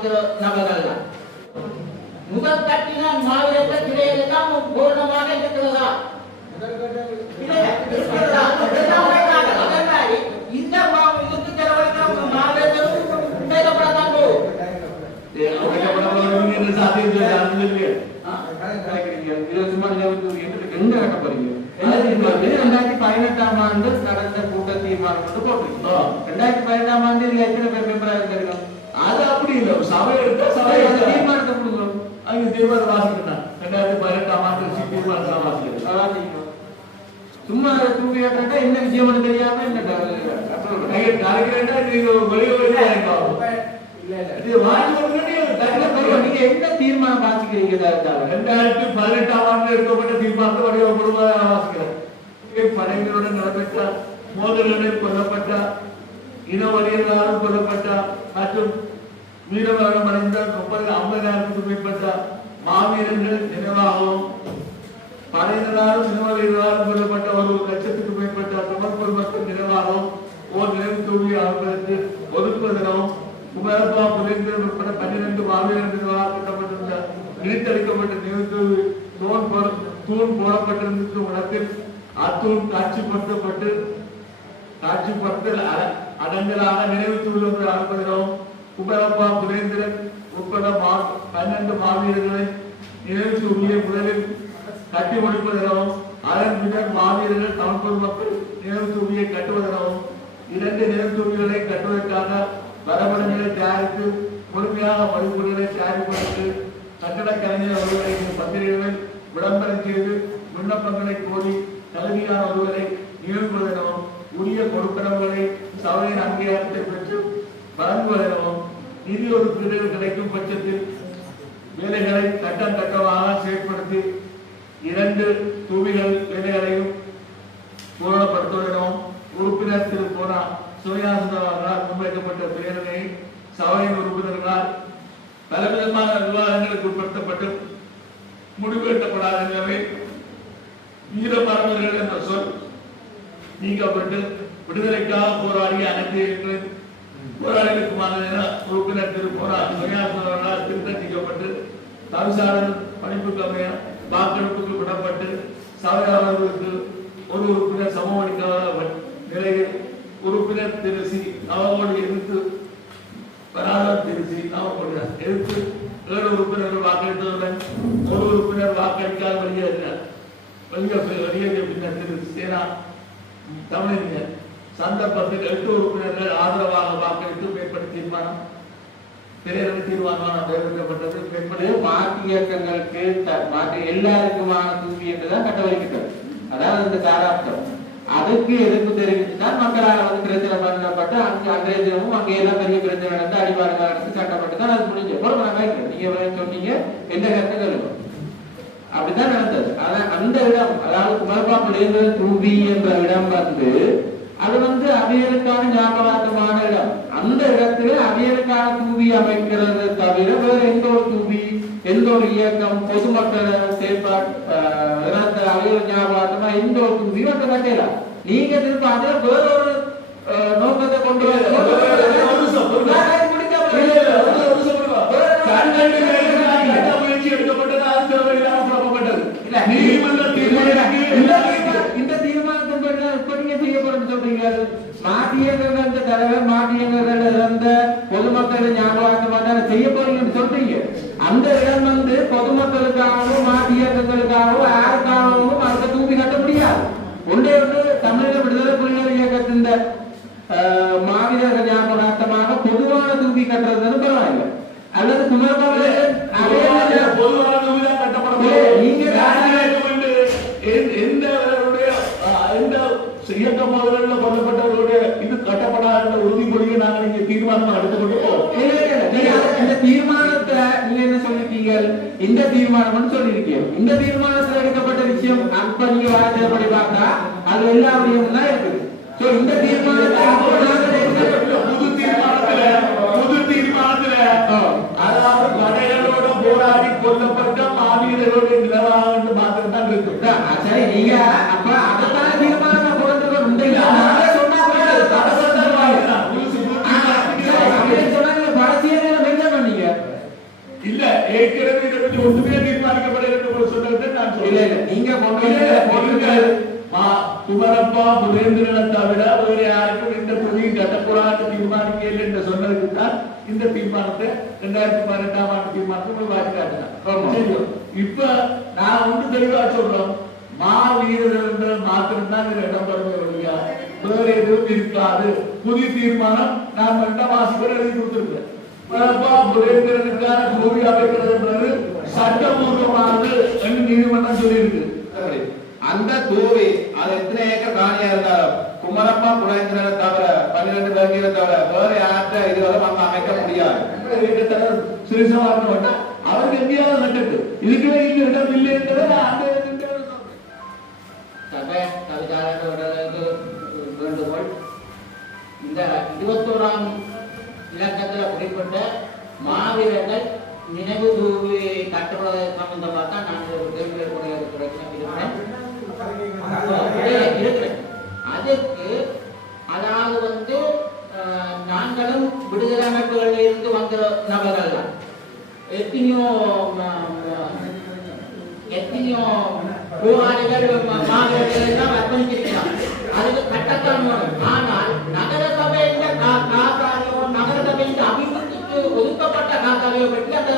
பாவிக்கிற நபர்கள் தான். முதல் கட்டினால் மாவீரத்தை கிடையெல்லாம் பூர்ணமாக இருக்கிறதா? இந்த இதுக்கு செலவழிக்கிற மாவீரர்களும் உண்மையிலப்படத்தான் போகும். எங்க கட்ட போறீங்க? 2018ஆம் ஆண்டு நடந்த கூட்ட தீர்மானம் வந்து போட்டுருக்கீங்க. 2018ஆம் ஆண்டு இதுல எத்தனை பேர் மெம்பரா இருந்திருக்கோம்? அது அப்படி இல்லை. சபை எடுத்தா சபை தீர்மானத்தை கொடுக்கணும். அங்க தீர்மானம் வாசிக்கணும். 2018ஆம் ஆண்டு தீர்மானம் வாசிக்கணும். சும்மா தூக்கி கேட்டா என்ன விஷயம் தெரியாம என்ன நீங்க என்ன தீர்மானம் வாசிக்கிறீங்க? 2018ஆம் ஆண்டு எடுக்கப்பட்ட தீர்மானத்தை வடிவப்படுவதாக வாசிக்கிறேன். படைகளுடன் நடைபெற்ற மோதல்களில் கொல்லப்பட்ட இனவழியினரால் கொல்லப்பட்ட மற்றும் வீரமரணம் அடைந்த 50,000க்கும் மேற்பட்ட மாவீரர்கள் நினைவாகவும் படையினராலும் இனவழியினராலும் கொல்லப்பட்ட 1,00,000க்கும் மேற்பட்ட தமிழ் குடும்பத்தின் நினைவாகவும் ஓர் நினைவு தூவி அவர்களுக்கு ஒதுக்குவதனும் குமரப்பா புலேந்திரன் உட்பட 12 மாவீரர்கள் நினைவாக கட்டப்பட்டிருந்த இழுத்தளிக்கப்பட்ட நினைவு தூவி தூண் போடப்பட்டிருந்த இடத்தில் அத்தூண் காட்சிப்படுத்தல் அடங்கலாக நினைவு தூவி அனுப்புகிறோம். குமரப்பா புலேந்திரன் உட்பட 12 மாவீரர்களை நினைவு தூவியை முதலில் கட்டி முடிப்பதற்கும் அதன் பின்னர் மாவீரர்கள் தமிழ் பொதுமக்கள் நினைவு தூவியை கட்டுவதற்கும் 2 நினைவு தூவிகளை கட்டுவதற்காக வரைபடங்களை தயாரித்து முழுமையாக மதிப்பீடுகளை தயாரிப்பதற்கு கட்டட கலைஞர் ஒருவரை பத்திரிகைகளில் விளம்பரம் செய்து விண்ணப்பங்களை கோரி தகுதியான ஒருவரை நியமிப்பதற்கும் உரிய கொடுப்பனவுகளை சபையின் அங்கீகாரத்தை பெற்று வழங்குவதற்கும் நிதி ஒதுக்கீடுகள் கிடைக்கும் பட்சத்தில் வேலைகளை கட்டமாக செயற்படுத்தி 2 தூவிகள் வேலைகளையும் பூரணப்படுத்துவதற்கும் உறுப்பினர் திரு போனா சோனியாசனார் முன்வைக்கப்பட்ட பிரேரணையை சபையின் உறுப்பினர்களால் பலவிதமான விவாதங்களுக்கு உட்படுத்தப்பட்டு முடிவெட்டப்படாத நிலைமை வீரமரவர்கள் என்ற சொல் நீக்கப்பட்டு விடுதலைக்காக போராடிய அனைத்து போராளிகளுக்குமான உறுப்பினர் திரு போனா சோனியாசனார் திருத்தம் நீக்கப்பட்டு தவிசாளர் பணிப்புக்கு வாக்கெடுப்புக்கு விடப்பட்டு சபையாளர்களுக்கு ஒரு உறுப்பினர் சமமளிக்காத நிலையில் உறுப்பினர் திரு சி அவரோடு எதிர்த்து வராதவர் திரு சி அவரோடு எதிர்த்து 7 உறுப்பினர்கள் வாக்களித்ததுடன் ஒரு உறுப்பினர் வாக்களிக்காத வெளியேறிய பின்னர் திரு சேனா தமிழறிஞர் சந்தர்ப்பத்தில் 8 உறுப்பினர்கள் ஆதரவாக வாக்களித்து மேற்பட்ட தீர்மானம் நிறைவேற்றப்பட்டது. மாற்று இயக்கங்களுக்கு எல்லாருக்குமான தூவி என்றுதான் கட்ட வைக்கிறது. அதாவது இந்த காராப்தம் அதுக்கு எதிர்ப்பு தெரிவித்துதான் மக்களால் வந்து பிரச்சனை பண்ணப்பட்டு அன்றைய தினமும் அங்கே எல்லாம் பெரிய பிரச்சனை நடந்து அடிவார நடந்து சட்டப்பட்டு அது முடிஞ்சு நீங்க சொன்னீங்க எந்த கருத்துக்கள் அப்படித்தான் நடந்தது. ஆனா அந்த இடம் அதாவது குமரப்பா தூவி என்ற இடம் வந்து அது வந்து அவியலுக்கான ஞாபகார்த்தமான இடம். அந்த இடத்துல அவியலுக்கான தூவி அமைக்கிறது தவிர வேற எந்த ஒரு தூவி எந்த ஒரு இயக்கம் பொதுமக்களை செயற்பாடு அவியல் ஞாபகார்த்தமா எந்த ஒரு தூவி வந்து கட்டலாம். நீங்க திரும்ப அதை வேற ஒரு நோக்கத்தை கொண்டு இந்த தீர்மானத்தின் செய்யப்படும் சொல்றீங்க. மாட்டியங்கள் தலைவர் மாட்டியங்கள் இருந்த பொதுமக்கள் ஞாபகமாக செய்ய போறீங்கன்னு சொல்றீங்க. அந்த இடம் வந்து பொதுமக்களுக்காகவும் மாட்டியங்களுக்காகவும் யாருக்காகவும் அதை தூக்கி கட்ட முடியாது. ஒன்றே ஒன்று தமிழக விடுதலை புலிகள் இயக்கத்தின் மாவீரர்கள் ஞாபகார்த்தமாக பொதுவான தூக்கி கட்டுறதுன்னு பரவாயில்லை. அல்லது குமரபாபு பொதுவான தூக்கி தான் கட்டப்படும். நீங்க இயக்க முதல்களில் கொல்லப்பட்டவர்களுடைய இது கட்டப்படாத உறுதிமொழியை நாங்கள் இங்க தீர்மானம் எடுத்துக்கொண்டோம். இந்த தீர்மானத்தை நீங்க என்ன சொல்லிருக்கீங்க? இந்த தீர்மானம் சொல்லிருக்கீங்க. இந்த தீர்மானத்தில் எடுக்கப்பட்ட விஷயம் அப்ப நீங்க வார்த்தைப்படி பார்த்தா அது எல்லா விஷயமும் தான் இருக்குது. இந்த தீர்மானத்தை புது தீர்மானத்துல அதாவது படைகளோட போராடி கொல்லப்பட்ட மாவீரர்களுடைய நிலவாக மாத்திரம் தான் இருக்கு. சரி, நீங்க அப்ப அதற்கான தீர்மானம் குமரப்பா புரேந்திரனை தவிர வேறு யாருக்கும் இந்த புதிய கட்டக்கூடாது தீர்மானிக்கல என்று சொன்னதுக்கு தான் இந்த தீர்மானத்தை 2018ஆம் ஆண்டு தீர்மானத்தை உருவாக்கி காட்டினார். இப்ப நான் ஒன்று தெளிவா சொல்றோம், மாவீரர்கள் மாத்திரம்தான் இதுல இடம்பெறுமே ஒழியா வேற எதுவும் இருக்காது. புதிய தீர்மானம் நான் 2ஆம் மாசத்துல எழுதி கொடுத்திருக்கேன். புரேந்திரனுக்கான கோவில் அமைக்கிறது என்பது சட்டபூர்வமானது என்று நீதிமன்றம் சொல்லியிருக்கு. அந்த கோவி அது எத்தனை ஏக்கர் காணியா இருந்தாலும் குமரப்பா புரேந்திரனை தவிர 12 பேர்களை தவிர வேற யார்கிட்ட இதுவரை நம்ம அமைக்க முடியாது. சிறுசமார்ந்த அவருக்கு எங்கேயாவது நட்டது இதுக்கே இங்க இடம் இல்லை என்பதை அந்த சபை கவிதாளர்களுக்கு வேண்டுகோள், இந்த 21ஆம் இலக்கத்தில் குறிப்பிட்ட மாவீரர்கள் நினைவு தூவி கட்டுறது சம்பந்தமாக தான் நான் ஒரு கேள்வி இருக்கிறேன். அதுக்கு அதாவது நாங்களும் விடுதலை அமைப்புகளில் இருந்து வந்த நபர்கள் தான் எத்தனையோ போராளிகள் மாவீரர்கள் எல்லாம் அர்ப்பணிச்சிருக்கிறார். அதுக்கு கட்டத்தான் வேணும். ஆனால் நகரசபையின் காசாலையோ நகரசபையின் அபிவிருத்திக்கு ஒதுக்கப்பட்ட காசாலையோ பற்றி அந்த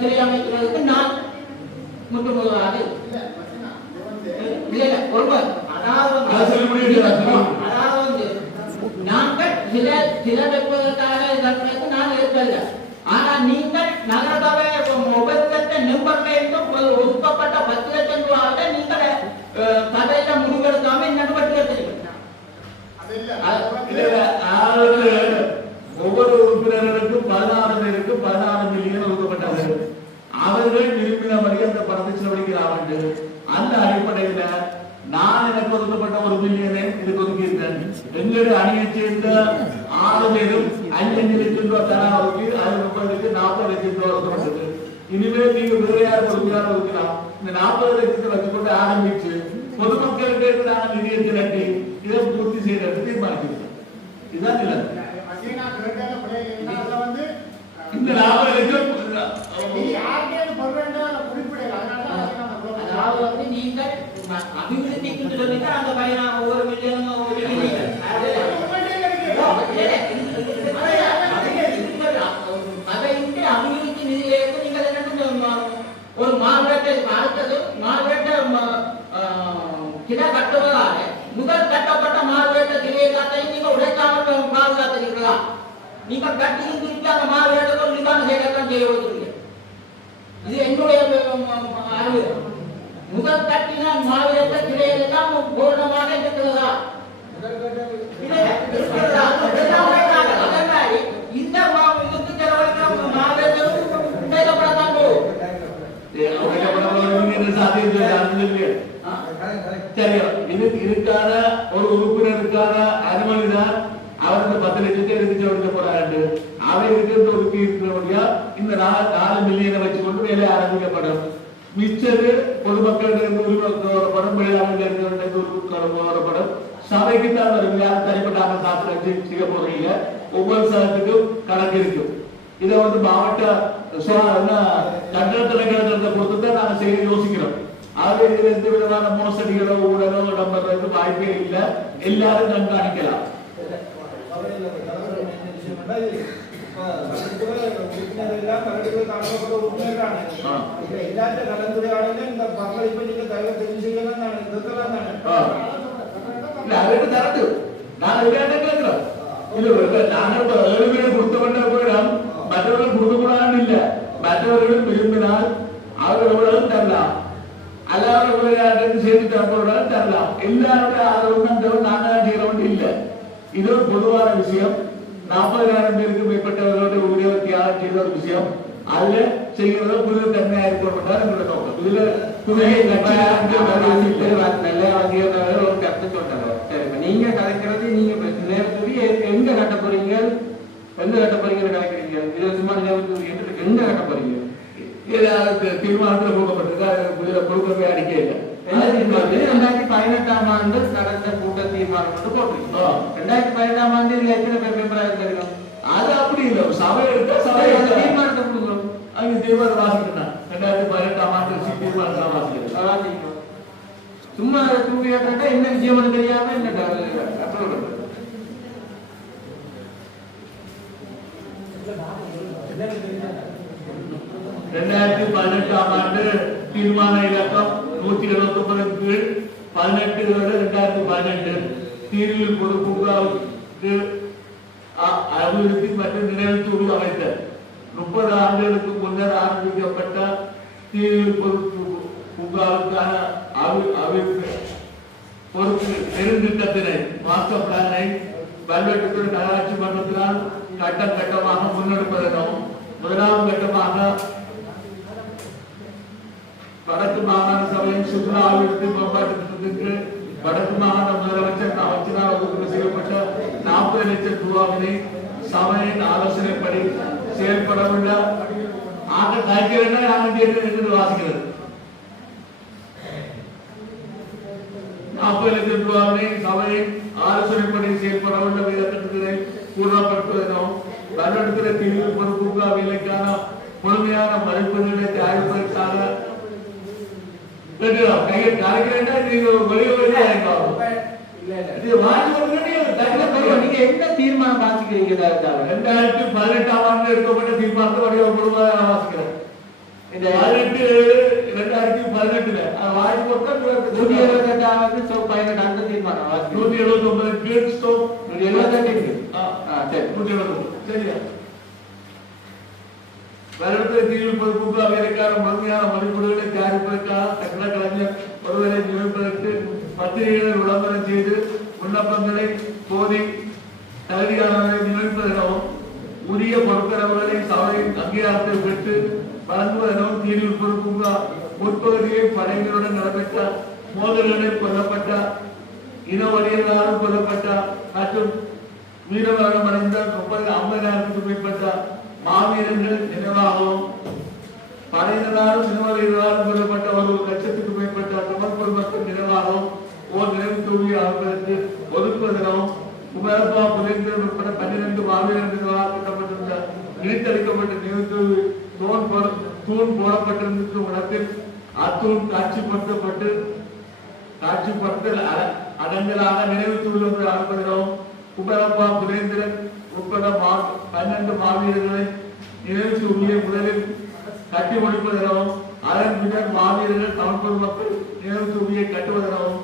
திரை அமைக்கிறதுக்கு நான் முற்று முதலாக ஒருவர் அதாவது நாங்கள் சில வைப்பதற்காக இதற்கு நான் ஏற்கல்ல. ஆனா நீங்கள் நகரசபை உபயோகத்தை நிம்பர்ல ஒதுக்கப்பட்ட 10 லட்சம் ரூபாவை நீங்கள் கதையில முடிவெடுக்காம நடுபட்டு ஒவ்வொரு உறுப்பினர்களுக்கும் 16 பேருக்கு 16 மில்லியன் ஒதுக்கப்பட்டது. அவர்கள் விரும்பினபடி அந்த பணத்தை செலவழிக்கிறார்கள். அந்த அடிப்படையில நான் எனக்கு ஒதுக்கப்பட்ட 1 மில்லியனை இதுக்கு ஒதுக்கியிருக்கேன். எங்களுடைய அணியை சேர்ந்த 6 பேரும் 5 லட்சம் ரூபாய் தராவுக்கு அது 30 40 லட்சம் ரூபாய் ஒதுக்கப்பட்டது. இனிமேல் நீங்க வேற யாரும் ஒதுக்கலாம். இந்த 40 லட்சத்தை வச்சுக்கொண்டு ஆரம்பிச்சு பொதுமக்களுக்கு நாங்கள் நிதியை திரட்டி இதை பூர்த்தி செய்யறது தீர்மானிக்கிறோம். இதுதான் நிலை. இந்த 40 லட்சம் அதாவது நீங்கள் அபிவிருத்திக்கு சொல்லிட்டு அந்த பையனா ஒவ்வொரு மில்லியனும் அபிவிருத்தி நிதியிலிருந்து நீங்கள் என்ன ஒரு மாவட்டத்தை பார்த்தது மாவட்ட கிட கட்டுவதால முதல் கட்டப்பட்ட மாவட்ட கிளையை காத்தையும் நீங்க உடைக்காமல் பாதுகாத்திருக்கிறீர்களா? நீங்கள் கட்டியும் திருப்பி அந்த மாவட்டத்தை ஒரு நிதான செயலெல்லாம் செய்ய வைக்கிறீங்க. இது என்னுடைய அறிவு. முதல் கட்டினால் மாவட்ட கிளையெல்லாம் பூர்ணமாக இருக்கிறதா? இந்த இதுக்கு செலவழிக்கிற மாவட்டம் உடைக்கப்படத்தான் போகும். இதுக்கான ஒரு உறுப்பினருக்கான அனுமதிதான் அவருக்கு 10 லட்சத்தை எடுத்து செலவழிக்க போறாரு. அவைக்கு ஒதுக்கி இருக்கிறபடியா இந்த 4 மில்லியனை வச்சுக்கொண்டு வேலை ஆரம்பிக்கப்படும். மிச்சது பொதுமக்களிடம் உரிமை கோரப்படும், வெளிநாட்டிலிருந்து கோரப்படும். சபைக்கு தான் வரும். யாரும் தனிப்பட்ட சாப்பிட செய்ய போறீங்க. ஒவ்வொரு சதத்துக்கும் கணக்கு இருக்கும். இதை மாவட்ட கட்டண திணைக்களத்தை பொறுத்து தான் நாங்கள் செய்ய யோசிக்கிறோம். ஆகவே இதில் எந்த விதமான மோசடிகளோ ஊழலோ இடம்பெறதுக்கு வாய்ப்பே இல்லை. எல்லாரும் கண்காணிக்கலாம். மற்றவர்கள் கொடுக்கக்கூடாது இல்ல. மற்றவர்களும் விரும்பினால் அவர்களும் தரலாம், அல்லாத சேர்த்து தரப்போனாலும் தரலாம். எல்லாருடைய ஆதரவும் நாங்கள் செய்யறவன் இல்லை. இது ஒரு பொதுவான விஷயம். 40,000 பேருக்கு மேற்பட்டவர்களுடைய உதவியை தியாகம் செய்த ஒரு விஷயம். அதுல செய்யறத புதிய தன்மையா இருக்கக்கூடாது எங்களோட நோக்கம். இதுல புதிய நல்ல வாங்கியவர்கள் ஒரு கருத்து சொல்றாங்க. சரி, நீங்க கலைக்கிறது நீங்க நேரத்துக்கு எங்க கட்ட போறீங்க, எங்க கட்ட போறீங்கன்னு கலைக்கிறீங்க. இதுல சும்மா நேரத்துக்கு எங்க கட்ட போறீங்க? ஏதாவது தீர்மானத்தில் கொடுக்கப்பட்டிருக்கா? கொடுக்கவே அடிக்க இல்லை. 2018ஆம் ஆண்டு நடந்த கூட்ட தீர்மானம் போட்டிருக்கோம். 2018ஆம் ஆண்டு இதுல எத்தனை பேர் மெம்பரா இருந்திருக்கோம்? அது அப்படி இல்லை. சபை எடுத்தா சபை தீர்மானத்தை கொடுக்கணும். அங்க தீர்மானம் வாசிக்கணும். 2018ஆம் ஆண்டு தீர்மானத்தை வாசிக்கணும். போறாங்கன்னா என்ன விஷயம் தெரியாம என்ன அப்ரூவ் பண்றது. 2018ஆம் ஆண்டு தீர்மான இலக்கம் 179 கீழ் 18/2018 தீர்வில் பொது பூங்காவுக்கு அபிவிருத்தி மற்றும் நினைவு தூவி அமைத்தல். 30 ஆண்டுகளுக்கு முன்னர் ஆரம்பிக்கப்பட்ட தீர்வில் பொது பூங்காவுக்கான பொறுப்பு நெருந்திட்டத்தினை மாஸ்டர் பிளானை பல்வேறு நகராட்சி மன்றத்தினால் கட்டம் கட்டமாக முன்னெடுப்பதெனும், முதலாம் கட்டமாக வடக்கு மாகாண சபையின் சுற்றுலா அபிவிருத்தி மேம்பாட்டு திட்டத்திற்கு வடக்கு மாகாண முதலமைச்சர் அமைச்சரால் ஒதுக்கீடு செய்யப்பட்ட 40 லட்சம் ரூபாவினை சபையின் ஆலோசனைப்படி செயல்படவுள்ள ஆக தாய்க்கிறேன் வாசிக்கிறது. 40 லட்சம் ரூபாவினை சபையின் ஆலோசனைப்படி செயல்படவுள்ள வேலைத்திட்டத்தினை பூர்ணப்படுத்துவதும், வருடத்திலே தீர்வு பொறுப்புக்கா வேலைக்கான முழுமையான மதிப்பீடுகளை தயாரிப்பதற்காக நீங்க என்ன தீர்மானம் வாசிக்கிறீங்க? 2018ஆம் ஆண்டு எடுக்கப்பட்ட தீர்மானத்தை வடிவமைப்பாக வாசிக்கிறேன். இந்த 2018 வாசி போட்டா 178 அந்த தீர்மானம் 179 கீழ் 178 சரியா? வருடத்தில் தீர்வு பொறுப்புக்கு வேலைக்கான முழுமையான மதிப்பீடுகளை தயாரிப்பதற்காக கட்டட கலைஞர் ஒருவரை நியமிப்பதற்கு பத்திரிகைகளை விளம்பரம் செய்து விண்ணப்பங்களை கோரி தகுதியானவரை நியமிப்பதெனவும், உரிய பொறுப்பளவுகளை சபையின் அங்கீகாரத்தை பெற்று வழங்குவதெனவும் தீர்வு பொறுப்புக்கு முற்பகுதியில் படைகளுடன் நடைபெற்ற மோதல்களில் கொல்லப்பட்ட, இனவழியினரால் கொல்லப்பட்ட மற்றும் வீரமரணம் அடைந்த 50,000க்கும் மேற்பட்ட மாவீரர்கள் நினைவாகவும், படையினராலும் இனவழியினராலும் கொல்லப்பட்ட 1,00,000க்கும் மேற்பட்ட தமிழ் குடும்பத்தின் நினைவாகவும் ஓர் நினைவு தூவி அமைப்பதற்கு ஒதுக்குவதெனவும், குமரப்பா புலேந்திரன் உட்பட 12 மாவீரர் நினைவாக கட்டப்பட்டிருந்த இணைத்தளிக்கப்பட்ட நினைவு தூவி தூண் போடப்பட்டிருக்கும் இடத்தில் அத்தூண் காட்சிப்படுத்தல் அடங்கலாக நினைவு தூவி ஒன்று அமைப்பதெனவும், குமரப்பா புலேந்திரன் உட்பட 12 மாவீரர்களை நினைவு தூவியை முதலில் கட்டி முடிப்பதெனவும், அதன் பின்னர் மாவீரர்கள் தமிழ் பொதுமக்கள் நினைவு தூவியை கட்டுவதெனவும்,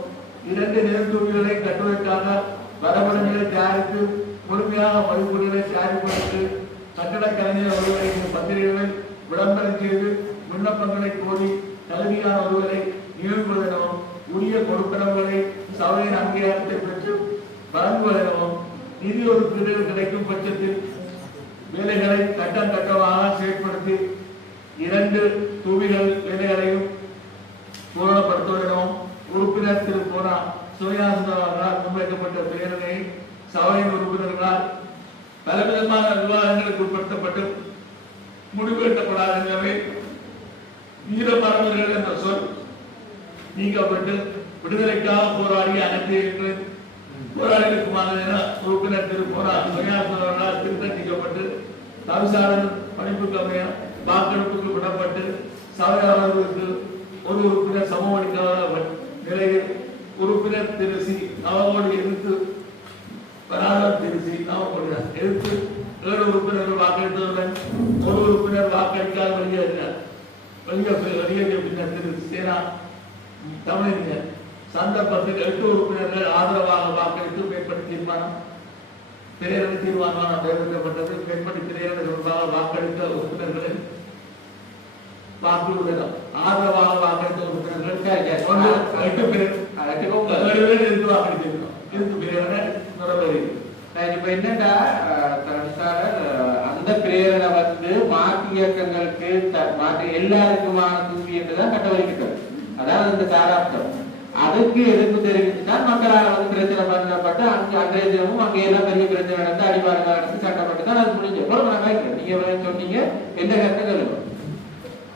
2 நினைவு தூவிகளை கட்டுவதற்காக வரைபடங்களை தயாரித்து முழுமையாக மதிப்பீடுகளை தயாரிப்பதற்கு கட்டட கலைஞர் ஒருவரை பத்திரிகைகளை விளம்பரம் செய்து விண்ணப்பங்களை கோரி தகுதியான ஒருவரை நியமிப்பதெனவும், உரிய கொடுப்பனவுகளை சபையின் அங்கீகாரத்தை பெற்று வழங்குவதெனவும், நிதி ஒதுக்கீடுகள் கிடைக்கும் பட்சத்தில் வேலைகளை கட்டம் கட்டமாக செயற்படுத்தி 2 தூவிகள் வேலைகளையும் பூரணப்படுத்துவதெனவும், உறுப்பினர் திரு போனா சுயாசனர்களால் முன்வைக்கப்பட்ட பிரேரணையை சபையின் உறுப்பினர்களால் பலவிதமான விவாதங்களுக்கு உட்படுத்தப்பட்டு முடிவெட்டப்படாத நிலைமை வீரமரவர்கள் என்ற சொல் நீக்கப்பட்டு விடுதலைக்காக போராடிய அனைத்து போராளிகளுக்குமான உறுப்பினர் திரு போரா சுயாசனர்களால் திருத்தணிக்கப்பட்டு தவிசாளர் பணிப்புக்கு அமைய வாக்கெடுப்புக்கு விடப்பட்டு சபையாளர்களுக்கு ஒரு உறுப்பினர் சமமளிக்காத நிலையில் உறுப்பினர் திரு சி நவகோடி எதிர்த்து வராதவர் திரு சி நவகோடி எதிர்த்து 7 உறுப்பினர்கள் வாக்களித்ததுடன் ஒரு உறுப்பினர் வாக்களிக்காத வெளியேறினார். வெளியேறிய பின்னர் திரு சேனா தமிழறிஞர் சந்தர்ப்பத்தில் 8 உறுப்பினர்கள் ஆதரவாக வாக்களித்து மேற்படி தீர்மானம் திரையரங்கு தீர்மானமாக நிறைவேற்றப்பட்டது. மேற்படி திரையரங்கு தொடர்பாக வாக்களித்த உறுப்பினர்களின் வாக்குறுதிடம் ஆதரவாக வாக்களித்த உறுப்பினர்கள் 8 பேர் 7 பேர் எதிர்த்து வாக்களித்திருக்கிறோம். எதிர்த்து பிரேரணை நிறைவேறியது. இப்ப என்னடா அந்த பிரேரணை வந்து மாற்று இயக்கங்களுக்கு எல்லாருக்குமான தூவி என்றுதான் கட்டவிழ்க்கிறது. அதாவது இந்த சாராப்தம் அதுக்கு எதிர்ப்பு தெரிவித்துதான் மக்களால் வந்து பிரச்சனை பண்ணப்பட்டு அன்றைய தினமும் அங்கே எல்லாம் பெரிய பிரச்சனை நடந்து அடிவாரம் நடந்து சட்டப்பட்டு தான் அது முடிஞ்சு போல நான் கேட்கிறேன். நீங்க சொன்னீங்க எந்த கருத்துக்கள்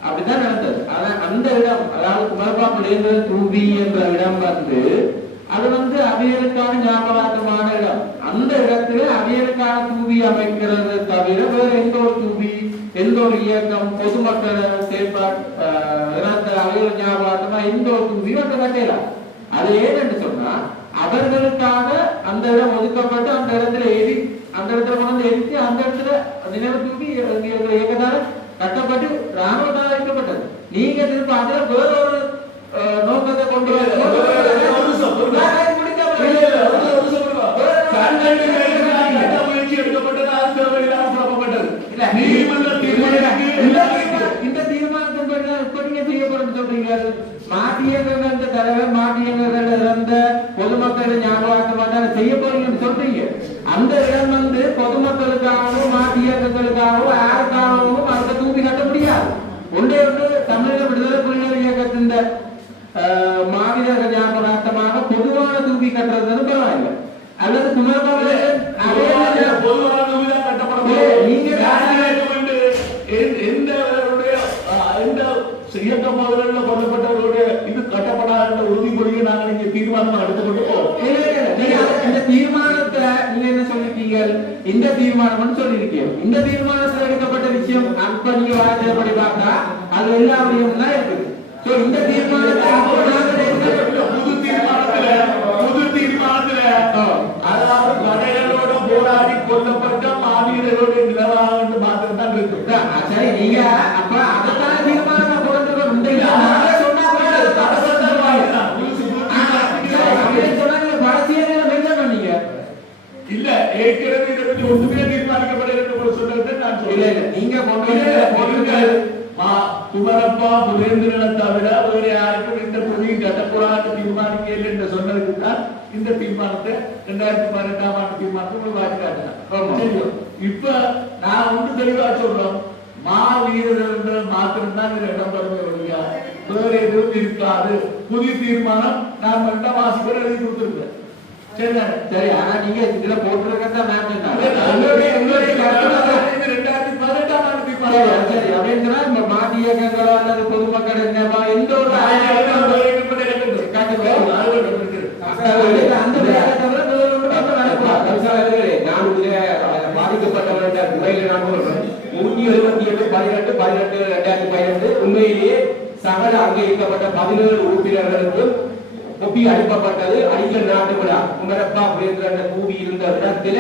அப்படித்தான் நடந்தது. ஆனா அந்த இடம், அதாவது குமரப்பாப்புலேருந்து தூவி என்ற இடம் வந்து அது வந்து அவியலுக்கான ஞாபகார்த்தமான இடம். அந்த இடத்துல அவியலுக்கான தூவி அமைக்கிறது தவிர வேற எந்த ஒரு தூவி, எந்த ஒரு இயக்கம், பொதுமக்கள் செயல்பாடு அவியல் ஞாபகார்த்தமா எந்த ஒரு தூவியும் அந்த கட்டையில அது ஏன்னு சொன்னா அவர்களுக்காக அந்த இடம் ஒதுக்கப்பட்டு அந்த இடத்துல அந்த இடத்துல கொண்டு எரித்து அந்த இடத்துல நினைவு தூக்கி இயக்கத்தால கட்டப்பட்டு ராணுவத்தால் வைக்கப்பட்டது. நீங்க திரும்ப அதுல வேற ஒரு நோக்கத்தை கொண்டு இந்த தீர்மானத்தின் இப்ப நீங்க செய்யப்படும் சொல்றீங்க. மாட்டியங்கள் அந்த தலைவர் மாட்டியங்கள் இறந்த பொதுமக்களை ஞாபகமாக செய்ய போறீங்கன்னு சொல்றீங்க. அந்த இடம் வந்து பொதுமக்களுக்காகவும் மாட்டியங்களுக்காகவும் யாருக்காகவும் அந்த தூக்கி கட்ட முடியாது. ஒன்றே ஒன்று தமிழக விடுதலை புலிகள் இயக்கத்தின் மாவீரர்கள் ஞாபகார்த்தமாக பொதுவான தூக்கி கட்டுறது பரவாயில்லை. அல்லது பொதுவான தூக்கி தான் கட்டப்படும். நீங்க இயக்க முதல்ல கொல்லப்பட்டவர்களுடைய இது கட்டப்படாத உறுதிமொழியை நாங்கள் இங்க தீர்மானம் எடுத்துக்கொண்டு இந்த தீர்மானத்துல நீங்க என்ன சொல்லிருக்கீங்க? இந்த தீர்மானம் சொல்லிருக்கீங்க. இந்த தீர்மானத்துல எடுக்கப்பட்ட விஷயம் அப்ப நீங்க வார்த்தைப்படி பார்த்தா அது எல்லா விஷயமும் தான் இருக்குது. இந்த தீர்மானத்தை புது தீர்மானத்துல அதாவது கடைகளோட போராடி கொல்லப்பட்ட மாவீரர்களுடைய நிலவாக மாத்திரம் தான் இருக்கு. சரி, நீங்க அப்ப அதைத்தான தீர்மானம் இல்ல ஏற்கனவே இதை பற்றி ஒன்றுமே தீர்மானிக்கப்பட சொன்னது நான் சொல்ல. நீங்க குமரப்பா புரேந்திரனை தவிர வேற யாருக்கும் இந்த புதிய கட்டக்கூடாது தீர்மானிக்கல என்று சொன்னதுக்கு தான் இந்த தீர்மானத்தை 2018ஆம் ஆண்டு தீர்மானத்தை வாங்கி காட்டினார். இப்ப நான் ஒன்று தெளிவா சொல்றோம், மாவீரர்கள் மாத்திரம்தான் இதுல இடம்பெறுமே வழியா வேற எதுவும் இருக்காது. புதிய தீர்மானம் நான் 2 மாசம் பேர் எழுதி கொடுத்திருக்கேன். சரி, ஆனா நீங்க இதுல போட்டிருக்கிறதா மேம் மாட்டியங்களோ அல்லது பொதுமக்கள் என்னவா எந்த ஒரு பாதிக்கப்பட்டவர்கள் முறையில் 178/18/2018 உண்மையிலேயே சகல அங்கீகரிக்கப்பட்ட 17 உறுப்பினர்களுக்கு கொப்பி அனுப்பப்பட்டது. அடிக்கல் நாட்டு விழா குமரப்பா புரேந்திரன் தூவி இருந்த இடத்துல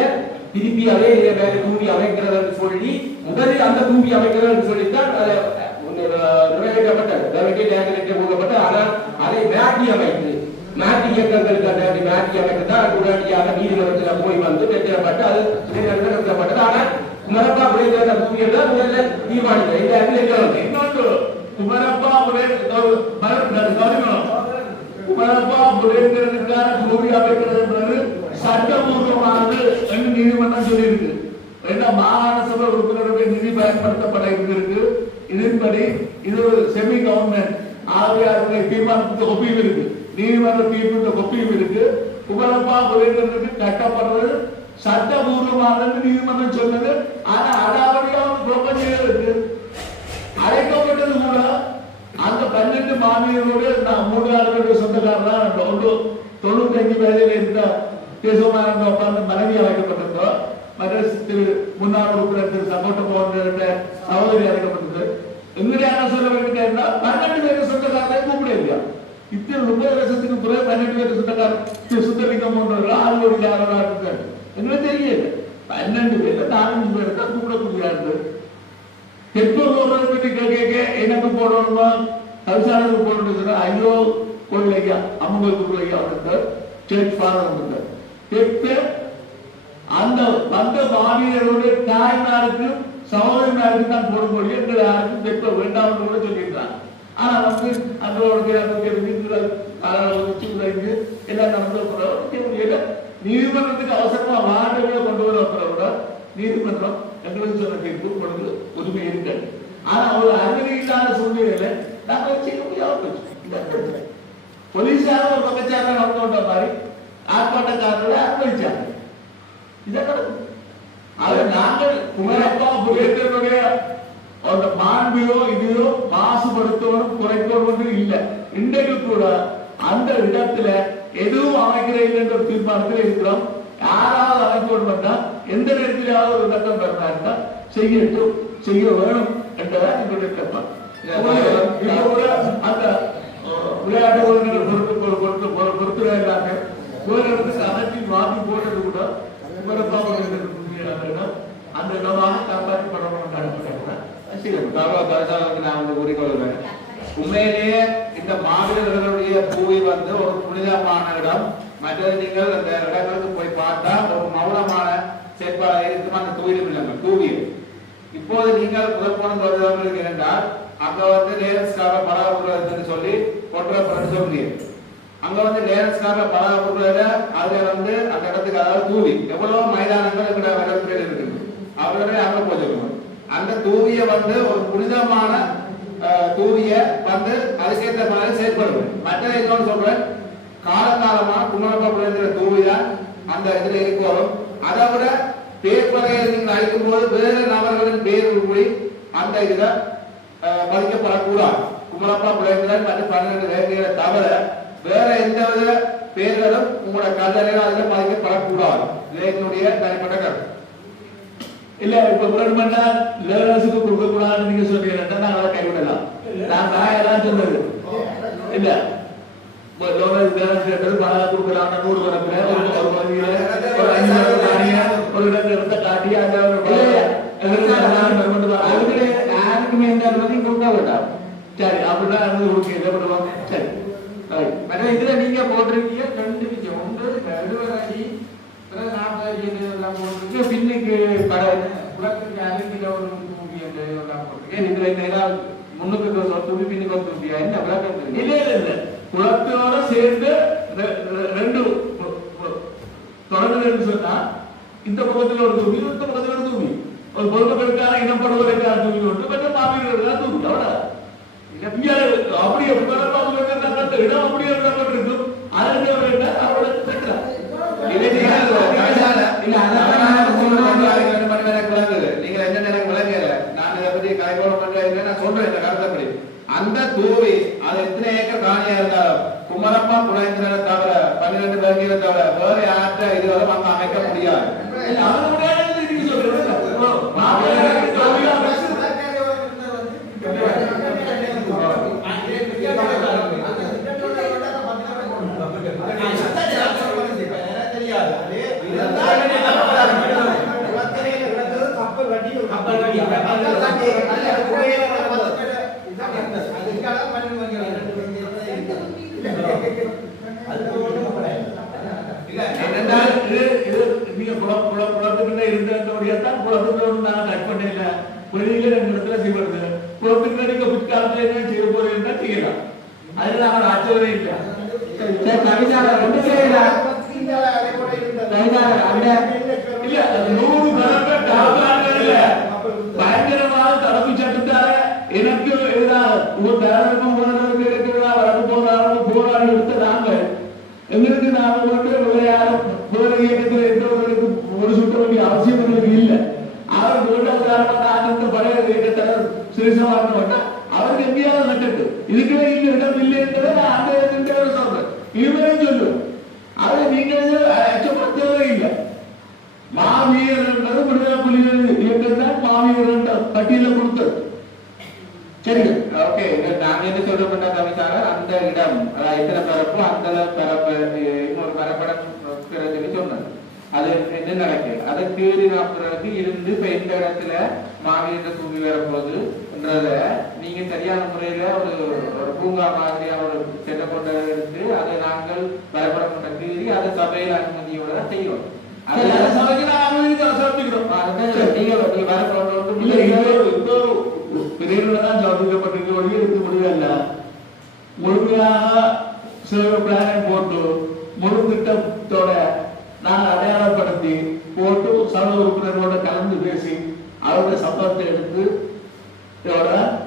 திருப்பி அதே மேலே தூவி அமைக்கிறது சொல்லி முதலில் அந்த தூவி அமைக்கிறது சொல்லித்தான் நிறைவேற்றப்பட்டது. ஆனால் அதை மாற்றி இயக்கங்களுக்கு மாற்றி அமைத்துதான் உடனடியாக நீதிமன்றத்தில் போய் வந்து வெற்றப்பட்டு அது நிறைவேற்றப்பட்டது. ஆனால் குமரப்பா புரேந்திரன் தூவி தான் முதல்ல தீர்மானித்தது. இன்னொன்று குமரப்பா குமரப்பா புரேந்திரனுக்கான தூவி அமைக்கிறது என்பது சட்டபூர்வமானது என்று நீதிமன்றம் சொல்லியிருக்கு. மாகாண சபை உறுப்பினருடைய நிதி பயன்படுத்தப்பட இருந்திருக்கு. இதன்படி இது ஒரு செமி கவர்மெண்ட் ஆகிய தீர்மானத்துக்கு ஒப்பியும் இருக்கு, நீதிமன்ற தீர்ப்புக்கு ஒப்பியும் இருக்கு. குமரப்பா புரேந்திரனுக்கு கட்டப்படுறது சட்டபூர்வமானது நீதிமன்றம் சொன்னது. ஆனா அடாவடியாக இருக்கு. அழைக்கப்பட்டது கூட அந்த 12 மாவீரரோடு நான் 3 ஆளுடைய சொந்தக்காரர் 95 வயதில் இருந்த தேசமானந்த ஒப்பந்த மனைவி அழைக்கப்பட்டிருந்தோம். திரு முன்னாள் உறுப்பினர் திரு சகோட்ட போன்ற சகோதரி அழைக்கப்பட்டது. எங்கடையான சொல்ல வேண்டிய 12 பேர் சொந்தக்காரரை கூப்பிட இல்லையா? இத்தனை 30 வருஷத்துக்கு பிறகு 12 பேர் சொந்தக்காரர் திரு சுந்தரலிங்கம் போன்றவர்கள் ஆளுநர் யாராக இருக்காரு எங்களுக்கு தெரியல. 12 பேர் 4-5 பேர் தான் கூப்பிடக்கூடியாரு. தெற்போதை பற்றி கேட்க எனக்கு போடணுமா கல்சாரத்துக்கு போடணும் சொன்னா ஐயோ கோயில் ஐயா அம்மங்களுக்கு ஐயா இருந்தார், ஸ்டேட் ஃபாதர் இருந்தார். தெற்ப அந்த வந்த மாநிலருடைய தாய்மாருக்கு சகோதரிமாருக்கு தான் போடும்போது எங்களை யாருக்கும் தெற்ப வேண்டாம் கூட சொல்லியிருந்தாங்க. ஆனா வந்து அந்தோட எல்லாம் நடந்த நீதிமன்றத்துக்கு அவசரமா வார்டுகளை கொண்டு வர கூட நீதிமன்றம் எங்களுக்கு சொன்ன தீர்ப்பு கொடுத்து உரிமை இருக்காது. ஆனா ஒரு அனுமதி இல்லாத சூழ்நிலையில நாங்கள் செய்ய முடியாம போலீஸார ஒரு பக்கச்சார நடந்து கொண்ட மாதிரி ஆர்ப்பாட்டக்காரர்களை அனுமதிச்சாங்க. இதை நடக்கும். அதை நாங்கள் குமரப்பா புரேந்திரனுடைய அந்த மாண்பையோ இதையோ மாசுபடுத்தவனும் குறைப்பவனும் இல்லை. இன்றைக்கு கூட அந்த இடத்துல எதுவும் அமைக்கிறேன் என்ற தீர்மானத்தில் இருக்கிறோம். யாராவது அமைக்க எந்த நேரத்திலாவது ஒரு இலக்கம் பெறா செய்யட்டும், செய்ய வேணும் என்றதான் எங்களுடைய கருத்து. அந்த விளையாட்டு ஒத்துழையாங்க வேற இடத்துக்கு அகற்றி மாற்றி போட்டது கூட குமரப்பா அந்த இடமாக காப்பாற்றி படம் நான் வந்து கூறிக்கொள்கிறேன். உண்மையிலேயே இந்த மாவீரர்களுடைய பூவி வந்து ஒரு புனிதமான இடம். மற்றது நீங்கள் அந்த இடங்களுக்கு போய் பார்த்தா ஒரு மௌனமான செயற்பாடு இருக்கும் அந்த தூவிலும் இல்லைங்க தூவியல். இப்போது நீங்கள் புதப்போனம் வருவதற்கு என்றால் அங்க வந்து லேரன்ஸ்காக படாபுரன்னு சொல்லி கொட்டுறப்படன்னு சொல்லுங்க. அங்க வந்து லேரன்ஸ்காக படாபுரல அதுல வந்து அந்த இடத்துக்கு அதாவது தூவி எவ்வளவு மைதானங்கள் இருக்கிற இடத்துல இருக்குது அவர்களே அங்க போச்சிருக்கணும். அந்த தூவிய வந்து ஒரு புனிதமான தூவிய வந்து அதுக்கேற்ற மாதிரி செயல்படுது. மற்ற இன்னொன்று சொல்றேன், காலகாலமா குமரப்பா தூவிதான் அந்த இதுல இருக்கணும். அதை விட பேர் பறையை நீங்கள் அழைக்கும் போது வேறு நபர்களின் பேர் கூடி அந்த இதுல பதிக்கப்படக்கூடாது. குமரப்பா பிள்ளைகள் மற்றும் 12 வேலைகளை தவிர வேற எந்த வித பேர்களும் உங்களோட கல்லறையில் அதுல பதிக்கப்படக்கூடாது. இது என்னுடைய தனிப்பட்ட கருத்து. இல்ல இப்ப கவர்மெண்டா லேர்னர்ஸுக்கு கொடுக்க கூடாதுன்னு நீங்க சொல்றீங்க, நான் அதை கைவிடலாம். நான் எல்லாம் சொன்னது இல்ல பணம் கொடுக்கலாம் 100 வரப்புல ஒரு பகுதியில ஒரு 5 காணிய ஒரு இடத்துல இருந்த காட்டி யாருக்குமே எந்த அனுமதியும் கொடுக்க வேண்டாம். சரி அப்படின்னா கொடுக்க என்ன பண்ணுவாங்க. சரி இதுல நீங்க போட்டிருக்கீங்க 2 விஷயம். ஒன்று 70 அடி 40 அடி எல்லாம் போட்டிருக்கு. பின்னுக்கு கடை குளத்துக்கு அருகில ஒரு தூவி எல்லாம் போட்டிருக்கு. இதுல ஏதாவது முன்னுக்கு ஒரு தூவி பின்னுக்கு ஒரு தூவியா என்ன விளக்கம்? இல்ல இல்ல இல்ல குளத்தோட சேர்ந்து 2 தொடர்ந்து சொன்னா இந்த பக்கத்துல ஒரு தூவி இந்த பக்கத்துல ஒரு தூவி ஒரு பொதுமக்களுக்கான இனப்படுவதற்கான தூவி ஒன்று மற்ற மாவீரர்களுக்கான தூவி அவ்வளவு அப்படியே இடம் அப்படியே விடப்பட்டிருக்கும். அதற்கு அவரோட நீங்க என்ன எனக்கு விளங்கல. நான் இதை பத்தி கலைக்கோலம் பண்றேன் நான் சொல்றேன் இந்த கருத்தப்படி. அந்த தூவி அது எத்தனை ஏக்கர் காணியா இருந்தாலும் குமரப்பா புலேந்திரனை தவிர 12 பேர்களை தவிர வேற யார்கிட்ட இதுவரை அங்க அமைக்க முடியாது. பயங்கரமான தலைமை சட்டத்தார எனக்கு போராடி எடுத்த நாங்க எங்களுக்கு நாம வேற யாரும் வேற இயக்கத்தில் எந்தவர்களுக்கு ஒரு சுட்ட வேண்டிய அவசியம் எங்களுக்கு இல்லை. அவர் வேண்டாம் பழைய இயக்கத்தார் சிறுசமாட்டா அவருக்கு எங்கேயாவது நட்டு இதுக்கே இல்லை இடம் இல்லை என்பதை நான் அந்த சொல்றேன். இதுவரையும் சொல்லுவேன். அதை நீங்க அச்சப்படுத்தவே இல்லை. மாவீரர் என்பது விடுதலை புலிகள் இயக்கம் தான் மாவீரர் பட்டியல கொடுத்தது. சரி ஓகே. நாங்க என்ன சொல்றோம்னா கவிதாரர் அந்த இடம் எத்தனை பரப்பு அந்த பரப்பு இன்னொரு பரப்படம் சொன்னது அது என்ன நடக்கு அதை தேடி நாற்பது இருந்து இப்ப எந்த இடத்துல மாவீரத்தை தூங்கி வரப்போகுதுன்றத நீங்க சரியான முறையில ஒரு பூங்கா மாதிரியா ஒரு செல்ல கொண்ட எடுத்து அதை நாங்கள் பரப்படம் கொண்ட கீறி அதை சபையில் அனுமதியோட தான் செய்யணும். முழுமையாக பிளான் போட்டு முழு திட்டத்தோட நாங்கள் அடையாளப்படுத்தி போட்டு சபை உறுப்பினரோட கலந்து பேசி அவருடைய சம்பளத்தை எடுத்து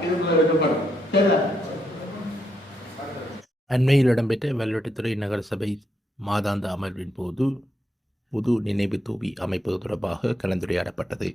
இதுக்குள்ள வைக்கப்படும். சரிதா? அண்மையில் இடம்பெற்ற வெள்ளவெட்டித்துறை நகரசபை மாதாந்த அமர்வின் போது புது நினைவு தூவி அமைப்பது தொடர்பாக கலந்துரையாடப்பட்டது.